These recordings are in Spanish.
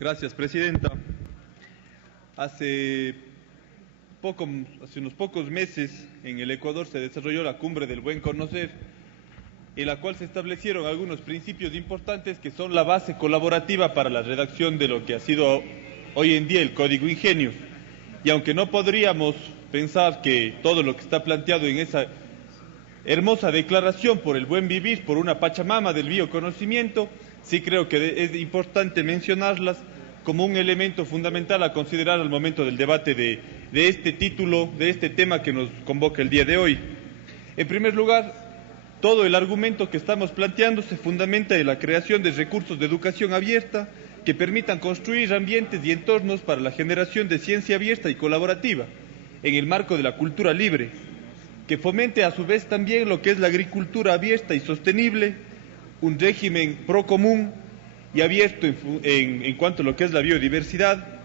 Gracias, Presidenta. Hace unos pocos meses en el Ecuador se desarrolló la Cumbre del Buen Conocer, en la cual se establecieron algunos principios importantes que son la base colaborativa para la redacción de lo que ha sido hoy en día el Código Ingenius. Y aunque no podríamos pensar que todo lo que está planteado en esa hermosa declaración por el buen vivir, por una Pachamama del bioconocimiento, sí creo que es importante mencionarlas como un elemento fundamental a considerar al momento del debate de este título, de este tema que nos convoca el día de hoy. En primer lugar, todo el argumento que estamos planteando se fundamenta en la creación de recursos de educación abierta que permitan construir ambientes y entornos para la generación de ciencia abierta y colaborativa, en el marco de la cultura libre, que fomente a su vez también lo que es la agricultura abierta y sostenible, un régimen procomún y abierto en cuanto a lo que es la biodiversidad,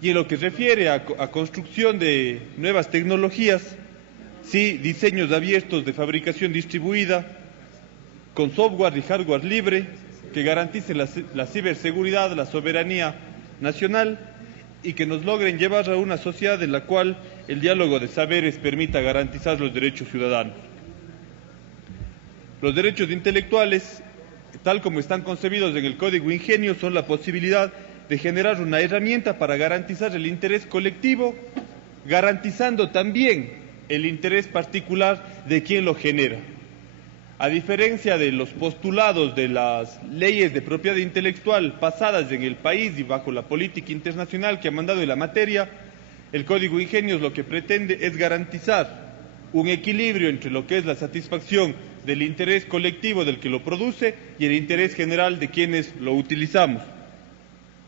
y en lo que refiere a construcción de nuevas tecnologías, sí, diseños abiertos de fabricación distribuida, con software y hardware libre, que garanticen la ciberseguridad, la soberanía nacional y que nos logren llevar a una sociedad en la cual el diálogo de saberes permita garantizar los derechos ciudadanos. Los derechos intelectuales, tal como están concebidos en el Código Ingenius, son la posibilidad de generar una herramienta para garantizar el interés colectivo, garantizando también el interés particular de quien lo genera. A diferencia de los postulados de las leyes de propiedad intelectual pasadas en el país y bajo la política internacional que ha mandado en la materia, el Código Ingenius lo que pretende es garantizar un equilibrio entre lo que es la satisfacción del interés colectivo del que lo produce y el interés general de quienes lo utilizamos.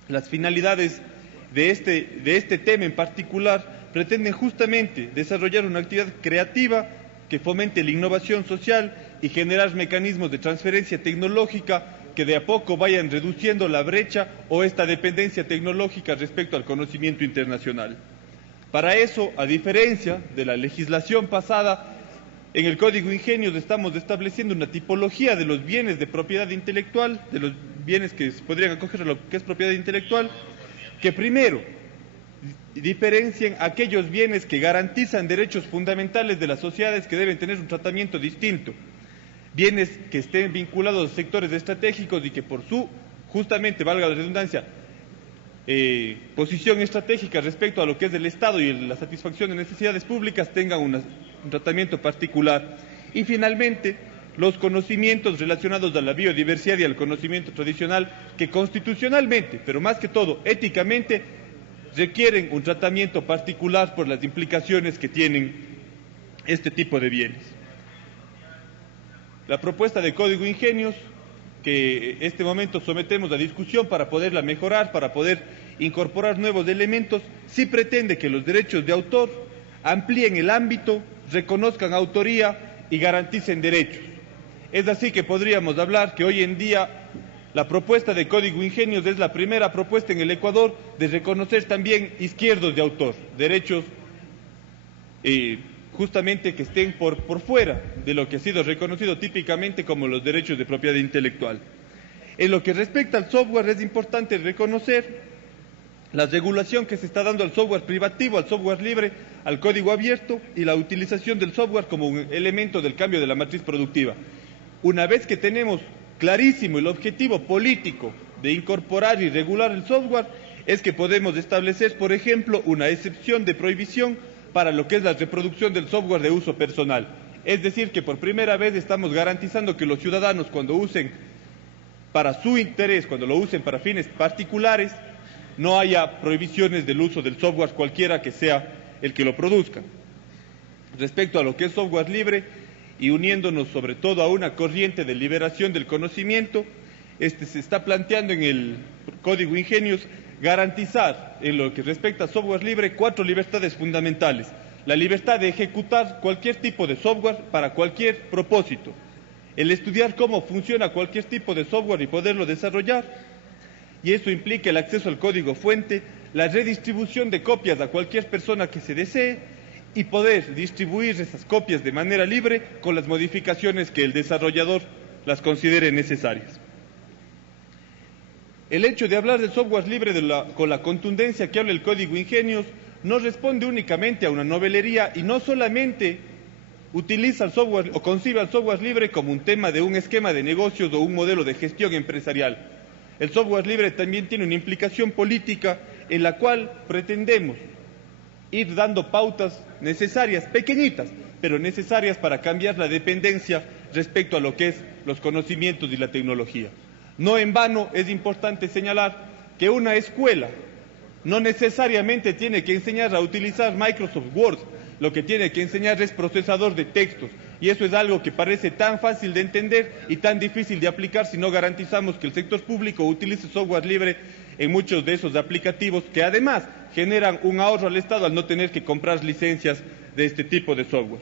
Las finalidades de este tema en particular pretenden justamente desarrollar una actividad creativa que fomente la innovación social y generar mecanismos de transferencia tecnológica que de a poco vayan reduciendo la brecha o esta dependencia tecnológica respecto al conocimiento internacional. Para eso, a diferencia de la legislación pasada, en el Código Ingenius estamos estableciendo una tipología de los bienes de propiedad intelectual, de los bienes que se podrían acoger a lo que es propiedad intelectual, que primero diferencien aquellos bienes que garantizan derechos fundamentales de las sociedades que deben tener un tratamiento distinto, bienes que estén vinculados a sectores estratégicos y que por su, justamente, valga la redundancia, posición estratégica respecto a lo que es el Estado y la satisfacción de necesidades públicas tengan un tratamiento particular. Y finalmente, los conocimientos relacionados a la biodiversidad y al conocimiento tradicional que constitucionalmente, pero más que todo éticamente, requieren un tratamiento particular por las implicaciones que tienen este tipo de bienes. La propuesta de Código Ingenius, que en este momento sometemos a discusión para poderla mejorar, para poder incorporar nuevos elementos, sí pretende que los derechos de autor amplíen el ámbito, reconozcan autoría y garanticen derechos. Es así que podríamos hablar que hoy en día la propuesta de Código Ingenius es la primera propuesta en el Ecuador de reconocer también izquierdos de autor, derechos justamente que estén por fuera de lo que ha sido reconocido típicamente como los derechos de propiedad intelectual. En lo que respecta al software, es importante reconocer la regulación que se está dando al software privativo, al software libre, al código abierto y la utilización del software como un elemento del cambio de la matriz productiva. Una vez que tenemos clarísimo el objetivo político de incorporar y regular el software, es que podemos establecer, por ejemplo, una excepción de prohibición para lo que es la reproducción del software de uso personal. Es decir, que por primera vez estamos garantizando que los ciudadanos, cuando usen para su interés, cuando lo usen para fines particulares, no haya prohibiciones del uso del software cualquiera que sea el que lo produzca. Respecto a lo que es software libre, y uniéndonos sobre todo a una corriente de liberación del conocimiento, se está planteando en el Código Ingenius garantizar, en lo que respecta a software libre, 4 libertades fundamentales. La libertad de ejecutar cualquier tipo de software para cualquier propósito, el estudiar cómo funciona cualquier tipo de software y poderlo desarrollar, y eso implica el acceso al código fuente, la redistribución de copias a cualquier persona que se desee, y poder distribuir esas copias de manera libre con las modificaciones que el desarrollador las considere necesarias. El hecho de hablar de software libre con la contundencia que habla el Código Ingenios no responde únicamente a una novelería y no solamente utiliza el software o concibe al software libre como un tema de un esquema de negocios o un modelo de gestión empresarial. El software libre también tiene una implicación política en la cual pretendemos ir dando pautas necesarias, pequeñitas, pero necesarias para cambiar la dependencia respecto a lo que es los conocimientos y la tecnología. No en vano es importante señalar que una escuela no necesariamente tiene que enseñar a utilizar Microsoft Word, lo que tiene que enseñar es procesador de textos, y eso es algo que parece tan fácil de entender y tan difícil de aplicar si no garantizamos que el sector público utilice software libre en muchos de esos aplicativos que además generan un ahorro al Estado al no tener que comprar licencias de este tipo de software.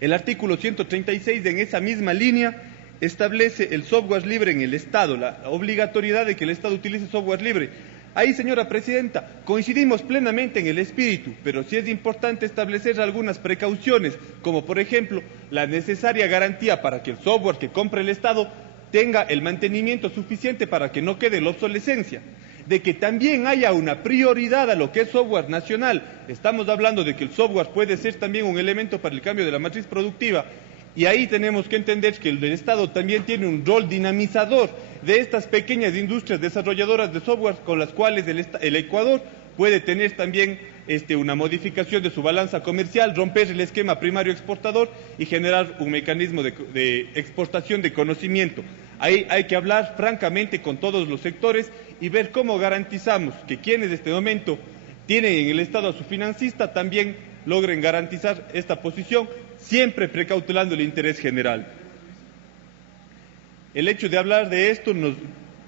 El artículo 136 en esa misma línea establece el software libre en el Estado, la obligatoriedad de que el Estado utilice software libre. Ahí, señora Presidenta, coincidimos plenamente en el espíritu, pero sí es importante establecer algunas precauciones, como por ejemplo la necesaria garantía para que el software que compre el Estado tenga el mantenimiento suficiente para que no quede en la obsolescencia, de que también haya una prioridad a lo que es software nacional. Estamos hablando de que el software puede ser también un elemento para el cambio de la matriz productiva, y ahí tenemos que entender que el Estado también tiene un rol dinamizador de estas pequeñas industrias desarrolladoras de software con las cuales el Ecuador puede tener también una modificación de su balanza comercial, romper el esquema primario exportador y generar un mecanismo de exportación de conocimiento. Ahí hay que hablar francamente con todos los sectores y ver cómo garantizamos que quienes en este momento tienen en el Estado a su financista también logren garantizar esta posición, siempre precautelando el interés general. El hecho de hablar de esto nos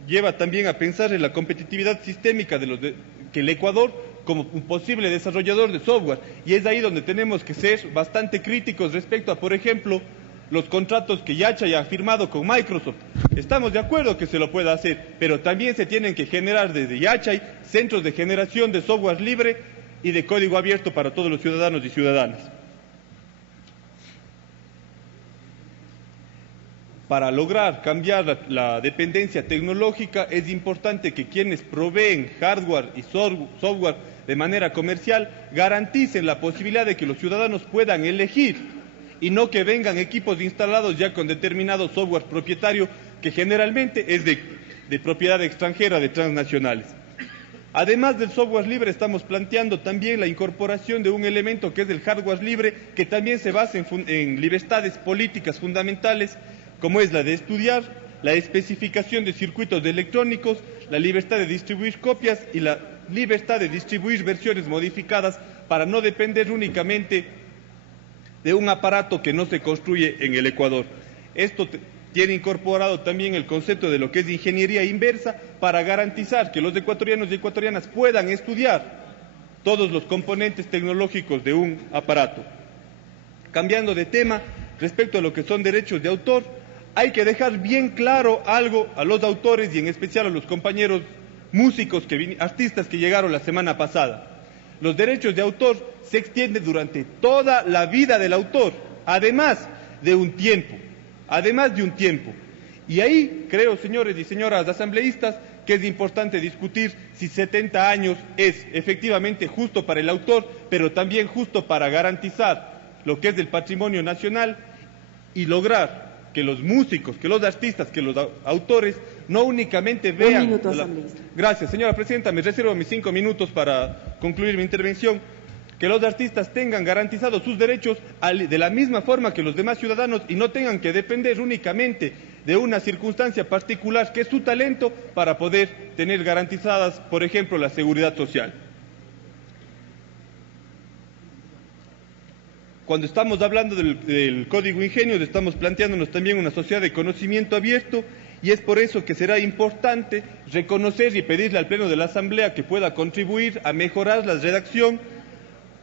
lleva también a pensar en la competitividad sistémica que el Ecuador como un posible desarrollador de software, y es ahí donde tenemos que ser bastante críticos respecto a, por ejemplo, los contratos que Yachay ha firmado con Microsoft. Estamos de acuerdo que se lo pueda hacer, pero también se tienen que generar desde Yachay centros de generación de software libre y de código abierto para todos los ciudadanos y ciudadanas. Para lograr cambiar la dependencia tecnológica es importante que quienes proveen hardware y software de manera comercial garanticen la posibilidad de que los ciudadanos puedan elegir y no que vengan equipos instalados ya con determinado software propietario que generalmente es de propiedad extranjera, de transnacionales. Además del software libre, estamos planteando también la incorporación de un elemento que es el hardware libre, que también se basa en libertades políticas fundamentales, como es la de estudiar, la especificación de circuitos electrónicos, la libertad de distribuir copias y la libertad de distribuir versiones modificadas para no depender únicamente de un aparato que no se construye en el Ecuador. Esto tiene incorporado también el concepto de lo que es ingeniería inversa para garantizar que los ecuatorianos y ecuatorianas puedan estudiar todos los componentes tecnológicos de un aparato. Cambiando de tema, respecto a lo que son derechos de autor, hay que dejar bien claro algo a los autores y en especial a los compañeros músicos, artistas que llegaron la semana pasada. Los derechos de autor se extienden durante toda la vida del autor, además de un tiempo. Y ahí creo, señores y señoras asambleístas, que es importante discutir si 70 años es efectivamente justo para el autor, pero también justo para garantizar lo que es del patrimonio nacional y lograr que los músicos, que los artistas, que los autores no únicamente vean... Un minuto, asambleísta. Gracias, señora Presidenta, me reservo mis 5 minutos para concluir mi intervención. Que los artistas tengan garantizados sus derechos de la misma forma que los demás ciudadanos y no tengan que depender únicamente de una circunstancia particular que es su talento para poder tener garantizadas, por ejemplo, la seguridad social. Cuando estamos hablando del Código Ingenios, estamos planteándonos también una sociedad de conocimiento abierto, y es por eso que será importante reconocer y pedirle al Pleno de la Asamblea que pueda contribuir a mejorar la redacción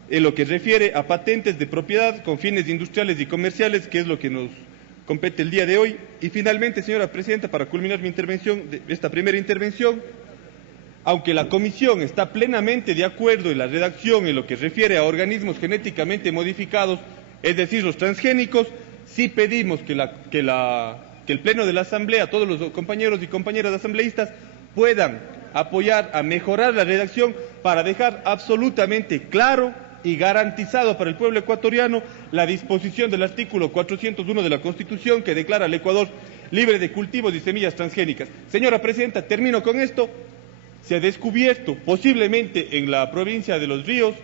en lo que refiere a patentes de propiedad con fines industriales y comerciales, que es lo que nos compete el día de hoy. Y finalmente, señora Presidenta, para culminar mi intervención, esta primera intervención, aunque la Comisión está plenamente de acuerdo en la redacción en lo que refiere a organismos genéticamente modificados, es decir, los transgénicos, sí pedimos que la que el Pleno de la Asamblea, todos los compañeros y compañeras asambleístas puedan apoyar a mejorar la redacción para dejar absolutamente claro y garantizado para el pueblo ecuatoriano la disposición del artículo 401 de la Constitución que declara al Ecuador libre de cultivos y semillas transgénicas. Señora Presidenta, termino con esto. Se ha descubierto posiblemente en la provincia de Los Ríos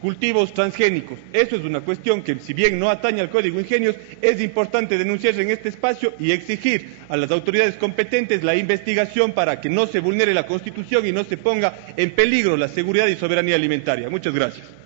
cultivos transgénicos. Eso es una cuestión que, si bien no atañe al Código Ingenios, es importante denunciar en este espacio y exigir a las autoridades competentes la investigación para que no se vulnere la Constitución y no se ponga en peligro la seguridad y soberanía alimentaria. Muchas gracias.